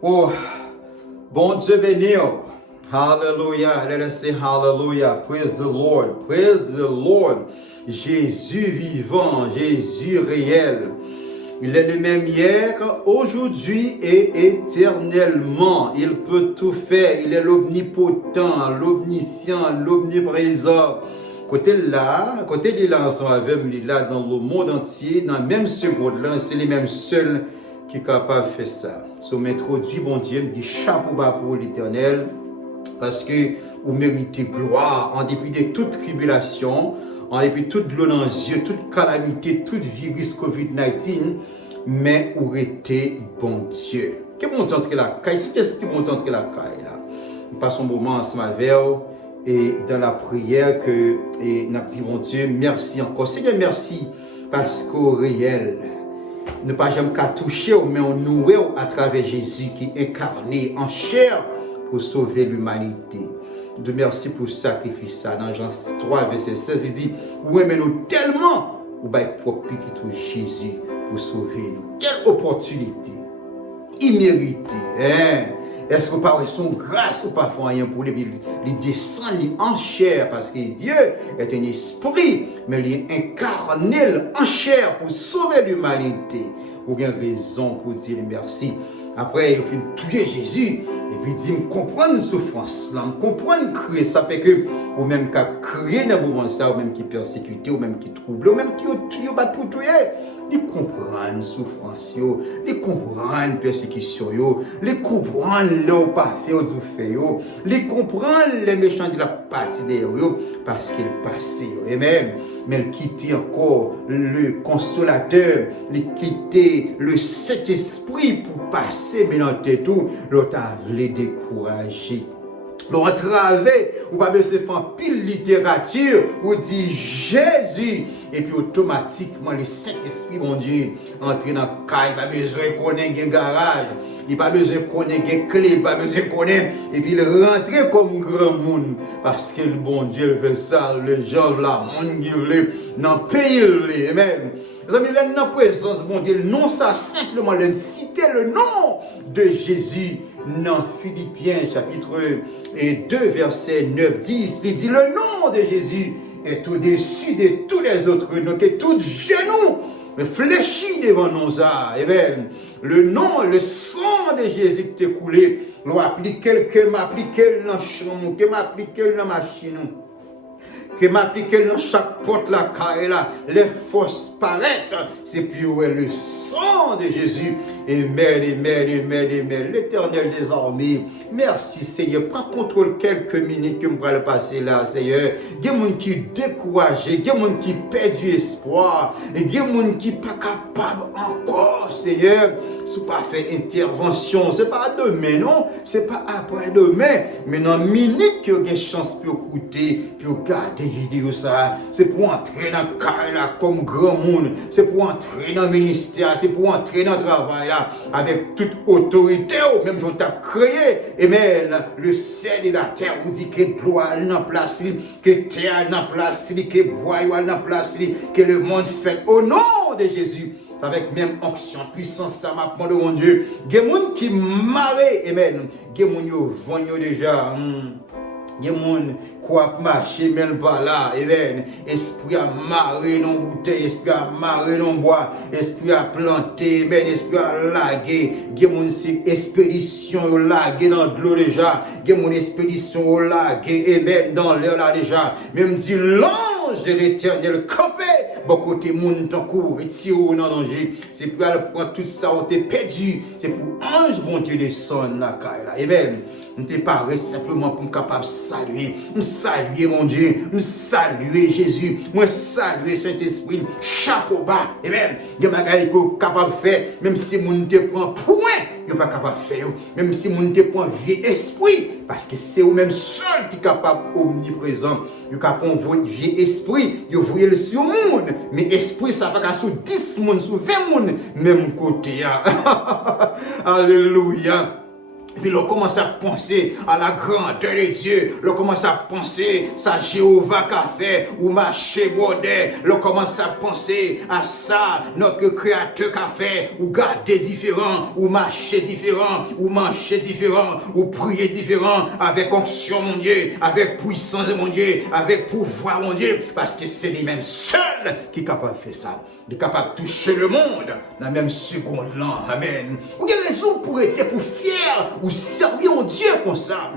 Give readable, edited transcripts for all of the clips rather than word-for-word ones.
Oh, bon Dieu béni. Hallelujah. Let us say hallelujah. Praise the Lord. Praise the Lord. Jésus vivant, Jésus réel. Il est le même hier, aujourd'hui et éternellement. Il peut tout faire. Il est l'omnipotent, l'omniscient, l'omniprésent. Côté là, côté de là, ensemble avec lui, là, dans le monde entier, dans la même seconde, là, c'est les mêmes seuls qui sont capables de faire ça. So, m'introduit, bon Dieu, me dit chapeau bas pour l'Éternel, parce que vous méritez gloire en dépit de toute tribulation, en dépit de toute l'eau dans les yeux, toute calamité, toute virus COVID-19, mais vous êtes bon Dieu. Que bon entrer la caille, c'est ce qui bon entrer la caille là. Nous passons un moment ensemble avec vous et dans la prière que nous dit bon Dieu, merci encore. Seigneur, merci parce qu'au réel, ne pas jamais qu'à toucher, mais on nous à travers Jésus qui est incarné en chair pour sauver l'humanité. Dieu merci pour ce sacrifice. Dans Jean 3, verset 16, il dit, vous aimez-nous tellement, vous avez propre petit Jésus pour sauver nous. Quelle opportunité imméritée. Hein? Est-ce que par son grâce ou pas rien pour lui, il descend en chair parce que Dieu est un esprit, mais il est incarné en chair pour sauver l'humanité. Ou bien raison pour dire merci. Après, il fait tuer Jésus. Et puis, il dit, me comprendre souffrance, me comprendre créer. Ça fait que, ou même qui créé dans le moment ça, ou même qui persécuté, ou même qui trouble, ou même qui tué, tout tué. Ils comprennent souffrance, ils comprennent persécution, ils comprennent le parfait du fait, ils comprennent les méchants de la partie d'ailleurs, parce qu'ils passaient. Et même, mais ils quittaient encore le consolateur, ils quittaient le Saint-Esprit pour passer, mais dans tout, l'autre a voulu décourager. L'on travers, ou pas besoin de faire pile littérature, ou dit Jésus, et puis automatiquement le Saint-Esprit, mon Dieu, entre dans le caille, pas besoin de connaître un garage, il pas besoin de connaître une clé, pas besoin de connaître, et puis il rentre comme grand monde, parce que le bon Dieu fait ça, les gens, là, monde qui veut, dans le pays, amen. Les amis, là, dans la présence, bon Dieu, non, ça simplement, citer le nom de Jésus. Dans Philippiens chapitre 2 verset 9-10, il dit le nom de Jésus est au-dessus de tous les autres noms, que tout genou fléchit devant nos arts. Et bien, le nom, le sang de Jésus qui t'est coulé, l'on applique que m'applique dans la chambre, que m'applique dans la machine, que m'applique dans chaque porte la carrière là, les forces paraissent, c'est puis le sang de Jésus. Amen, amen, amen, amen. L'Éternel des armées, merci Seigneur. Prends contrôle quelques minutes que je vais le passer là, Seigneur. Il y a des gens qui sont découragés, il y a des gens qui perdent du espoir, il y a des gens qui ne sont pas capables encore, Seigneur. Ce n'est pas faire intervention, ce n'est pas demain, non, ce n'est pas après-demain, mais dans une minute que vous avez chance pour écouter, pour garder vidéo ça, c'est pour entrer dans le carré là comme grand monde, c'est pour entrer dans le ministère, c'est pour entrer dans le travail là, avec toute autorité, même je t'ai créé, et mais le ciel et la terre vous dit que gloire est en place, que terre est en place, que bois est en place, que le monde fait au nom de Jésus. Avec même onction, puissance, ça m'a demandé, mon Dieu. Il y a des gens qui marrent, amen. Il y a des gens qui vont déjà. Il y a des gens qui marchent, même pas là, amen. Esprit a marré dans la bouteille, esprit a marré dans le bois, esprit a planté, amen. Esprit a lagué. Il y a des gens qui expédition lagué dans l'eau déjà. Il y a des gens qui expédition lagué, amen, dans l'air là déjà. Même dit l'ange de l'Éternel campé. Bon côté monde ton cours, retiré dans danger. C'est pour aller prendre tout ça, on t'est perdu. C'est pour ange bon Dieu descendre la caille là. Amen. On t'est paré simplement pour me capable saluer. Me saluer mon Dieu. Me saluer Jésus. Moi saluer Saint-Esprit. Chapeau bas. Amen. Il y a des bagages qu'on est capable de faire. Même si mon te prend point, il n'est pas capable de faire. Même si mon te prend vieux esprit. Parce que c'est eux-mêmes seuls qui sont capables omniprésents. Ils sont capables de vieux esprit. Ils voient le sur le monde. Mais esprit, ça va sur 10 personnes, sur 20 personnes. Même côté. Alléluia. Et puis, on commence à penser à la grandeur de Dieu. On commence à penser à Jéhovah qu'a fait, ou marché bordé. On commence à penser à ça, notre Créateur qu'a fait, ou garder différent, ou marcher différent, ou manger différent, ou prier différent, avec onction, mon Dieu, avec puissance, mon Dieu, avec pouvoir, mon Dieu, parce que c'est lui-même seul qui est capable de faire ça. Il est capable de toucher le monde dans la même seconde là. Amen. Vous avez raison pour être pour fier ou servir en Dieu comme ça.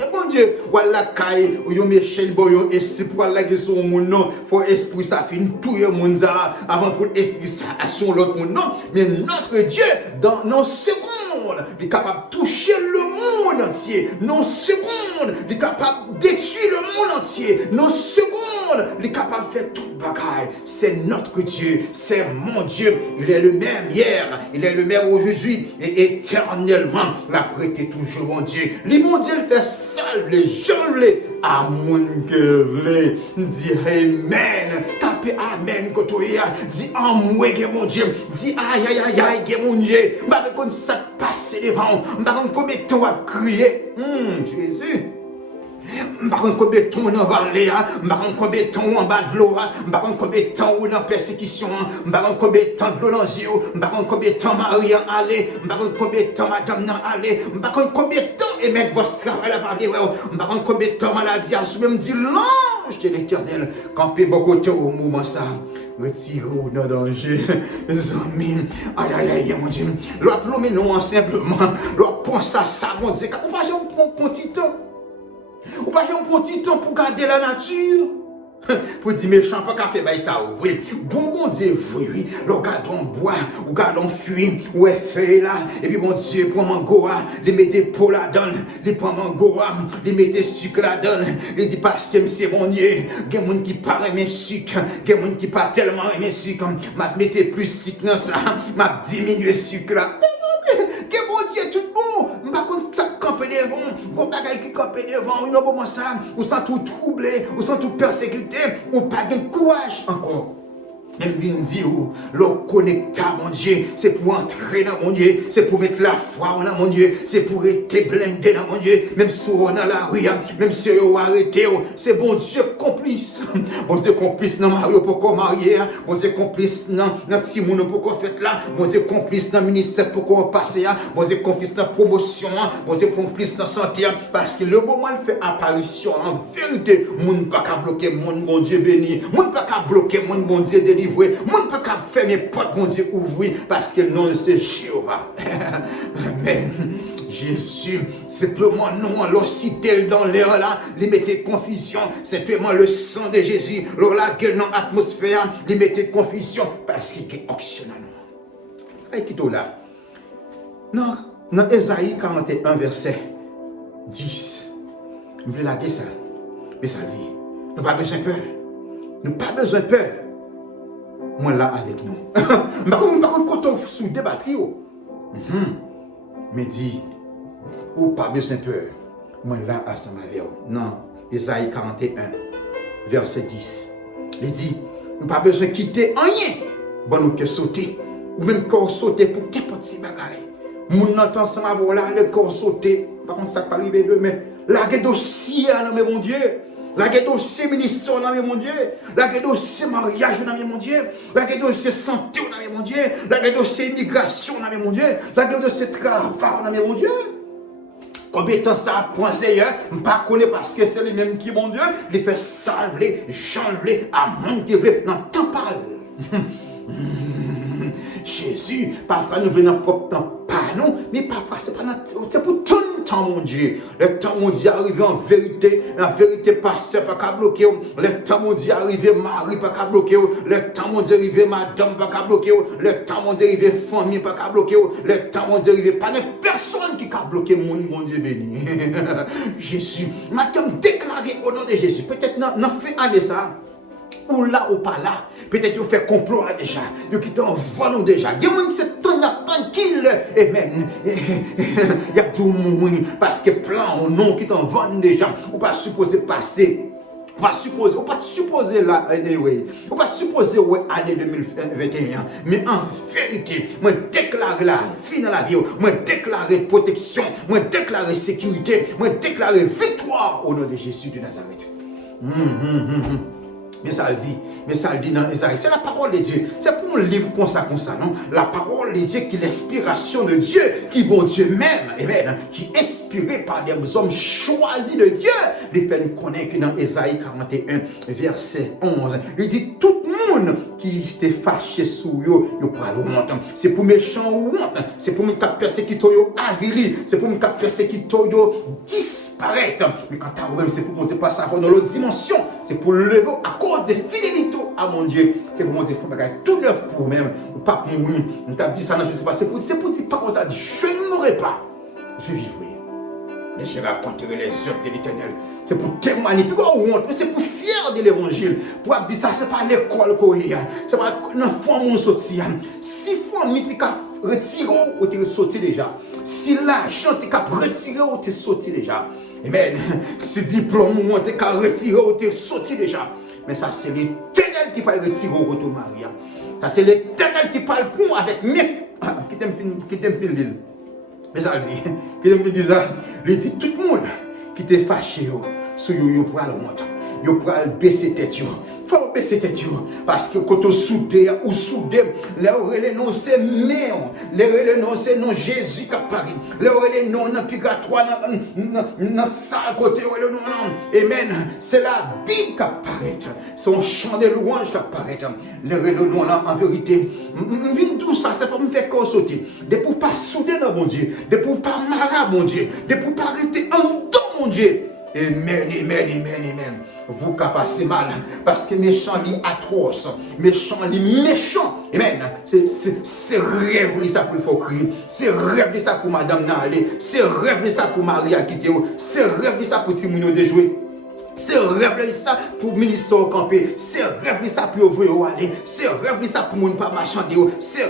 Et bon Dieu, voilà caille ou yon Michel Boyon esprit pour la question mon nom, faut esprit ça fin tout le monde ça avant pour esprit ça à son l'autre monde non, mais notre Dieu dans nos secondes, il est capable de toucher le monde entier. Nos secondes, il est capable de détruire le monde entier. Nos secondes, il est capable de faire toute bagaille. C'est notre Dieu, c'est mon Dieu. Il est le même hier, il est le même aujourd'hui et éternellement. La prêté toujours mon Dieu. Les mon Dieu fait salve les gens à mon cœur. Dis amen. Tapez amen côté. Dis en moi mon Dieu. Dis aïe aïe aïe aïe mon Dieu. Bah comme ça passe devant. Bah combien de temps à crier. Jésus. Par contre, combien de temps on va aller, par contre, combien de temps en bas de l'eau, par contre, combien de temps on est en persécution, par contre, combien de temps de l'eau dans les yeux, par contre, combien de temps Marie en allé, par contre, combien de temps madame n'en allé, par contre, combien de temps et mettre votre travail à parler, par contre, combien de temps maladie a soumis, me dit l'ange de l'éternel, campé beaucoup de temps au moment ça. Retirez-vous dans le danger, les amis. Aïe, aïe, aïe, mon Dieu. L'autre, mais non, simplement. L'autre, pense à ça, mon Dieu. On va prendre un petit temps. Ou pas un petit temps pour garder la nature. Pour dire méchant, pas qu'à faire ça, oui. Bon Dieu, oui. Le gardon bois, ou gardon fuit, ou est fait là. Et puis bon Dieu, pour mango, les mettez pour la donne, les prend mango, les mettez sucre la donne. Les dit parce que c'est mon Dieu. Il y a des gens qui parlent mes sucre, il y a des gens qui parlent tellement mes sucre. M'a mettez plus sucre dans ça, m'a diminué sucre là. Que bon Dieu, tout bon. Par contre, ça campe devant. Bon bagaille qui campe devant. Non, bon, ça. Ou sans tout troubler. Ou sans tout persécuter. Ou pas de courage encore. Même bien dire, le connecter à mon Dieu, c'est pour entrer dans mon Dieu, c'est pour mettre la foi dans mon Dieu, c'est pour être blindé dans mon Dieu, même si on est dans la rue, même si on arrêté, c'est bon Dieu complice. Bon Dieu complice dans Mario pour qu'on marie, bon Dieu complice dans Simone pour qu'on fait là, bon Dieu complice dans le ministère pour qu'on passe, bon Dieu complice dans la promotion, bon Dieu complice dans la santé, parce que le moment il fait apparition, en vérité, mon pas qu'à bloquer mon bon Dieu béni, mon pas qu'à bloquer mon bon Dieu délivré. Mon pas qu'à fermer porte, mon Dieu, ouvrir, parce que non, c'est Jéhovah. Amen. Jésus, simplement non, alors citer dans l'air là, les mettez confusion, simplement le sang de Jésus, alors la gueule dans l'atmosphère, les mettez confusion, parce qu'il est optionnel. Et qui est là? Non, dans Ésaïe 41, verset 10, je vais laguer ça, mais ça dit, nous n'avons pas besoin de peur, nous n'avons pas besoin de peur. Moi là avec nous. Par contre, quand on sous des batteries, mais dit, ou pas besoin de peur. Moi là à sa mavère. Non, Ésaïe 41, verset 10. Il dit, nous pas besoin de quitter rien. Bon, nous que sauter. Ou même corps sauter pour qu'importe si bagaille. Mon entend ça m'a là, le corps sauter. Par contre, ça pas arriver demain. La guerre dossier, mais mon Dieu. La guerre dossier ministère, mon Dieu. La guerre dossier mariage, mon Dieu. La guerre dossier santé, mon Dieu. La guerre dossier immigration, mon Dieu. La guerre dossier travail, mon Dieu. Combien de temps ça prend, Seigneur? Je ne connais pas parce que c'est lui-même qui, mon Dieu, il fait salver, chanver, à mon qui veut. Non, t'en parle. Jésus, parfois nous venons propre temps, pas non, mais parfois c'est pour tout le temps, mon Dieu. Le temps, mon Dieu, arrivé en vérité, la vérité, pasteur, pas qu'à bloquer. Le temps, mon Dieu, arrivé Marie, pas qu'à bloquer. Le temps, mon Dieu, arrivé madame, pas qu'à bloquer. Le temps, mon Dieu, arrivé famille, pas qu'à bloquer. Le temps, mon Dieu, arrivé pas de personne qui a bloqué mon Dieu béni. Jésus, maintenant déclaré au nom de Jésus, peut-être n'en fait aller ça. Ou là ou pas là, peut-être vous faites complot là déjà, vous qui t'envoient nous déjà. Il y a même cette tranquille, et même, il y a tout le monde, parce que plan ou non qui t'envoient déjà, ou pas supposé passer On pas supposer là, anyway. On pas supposer ouais, année 2021. Mais en vérité, moi déclare la fin dans la vie, moi déclare protection, moi déclare sécurité, moi déclare victoire au nom de Jésus de Nazareth. Mais ça le dit dans Isaïe. C'est la parole de Dieu. C'est pour un livre comme ça, non? La parole de Dieu qui est l'inspiration de Dieu, qui bon Dieu même, amen, qui est inspiré par des hommes choisis de Dieu. Il fait nous connaître que dans Isaïe 41, verset 11, il dit tout le monde qui était fâché sous eux, il parle honte. C'est pour méchant ou honte. C'est pour me persécuter avili. C'est pour me persécuter disparaître. Mais quand tu as c'est pour monter pas ça dans l'autre dimension. C'est pour lever à cause de fidélité à mon Dieu. C'est pour monter, il faut faire tout neuf pour même. Pas pour mourir. On t'a dit ça, non, je ne sais pas. C'est pour dire pas ça. Je ne mourrai pas. Je vivrai. Et je raconterai les œuvres de l'Éternel. C'est pour témoigner. C'est pour fier de l'évangile. Pour dire ça, ce n'est pas l'école coréenne. Ce n'est pas une forme sortie. Si famille tu as retiré ou tu es sorti déjà. Si l'argent tu as retiré ou tu es sorti déjà. Amen. Si diplôme tu as retiré ou tu es sorti déjà. Mais ça, c'est l'Éternel qui parle retirer au retour Maria. Ça, c'est l'Éternel qui parle pour moi avec mes. Qui t'aime fin l'île. Mais ça dit, il me dit ça, il dit tout le monde qui t'est fâché, sur yo pour aller monter, yo pour aller baisser tête, faut baisser tête, parce que quand on soudé ou soudé, les noms c'est néon, les noms c'est non Jésus qui apparaît, les noms dans purgatoire, dans ça côté, les noms, amen, c'est la Bible qui apparaît, son chant de louange qui apparaît, les noms là en vérité, tout ça, c'est pour me faire qu'on saute, de pour pas souder dans mon Dieu, de pour pas marrer mon Dieu, de pour pas rester en dedans mon Dieu. Amen, amen, amen, amen. Vous qui passez mal, parce que méchant li atroce, méchant li méchant. Amen. C'est rêve de ça pour le faut crier, c'est rêve de ça pour madame Nalé, c'est rêve de ça pour Marie à quitter, c'est rêve de ça pour Timounio de jouer. C'est rêve de ça pour ministre camper, c'est rêve de ça pour ouvrir aller, c'est rêve de ça pour moun pas marchander, c'est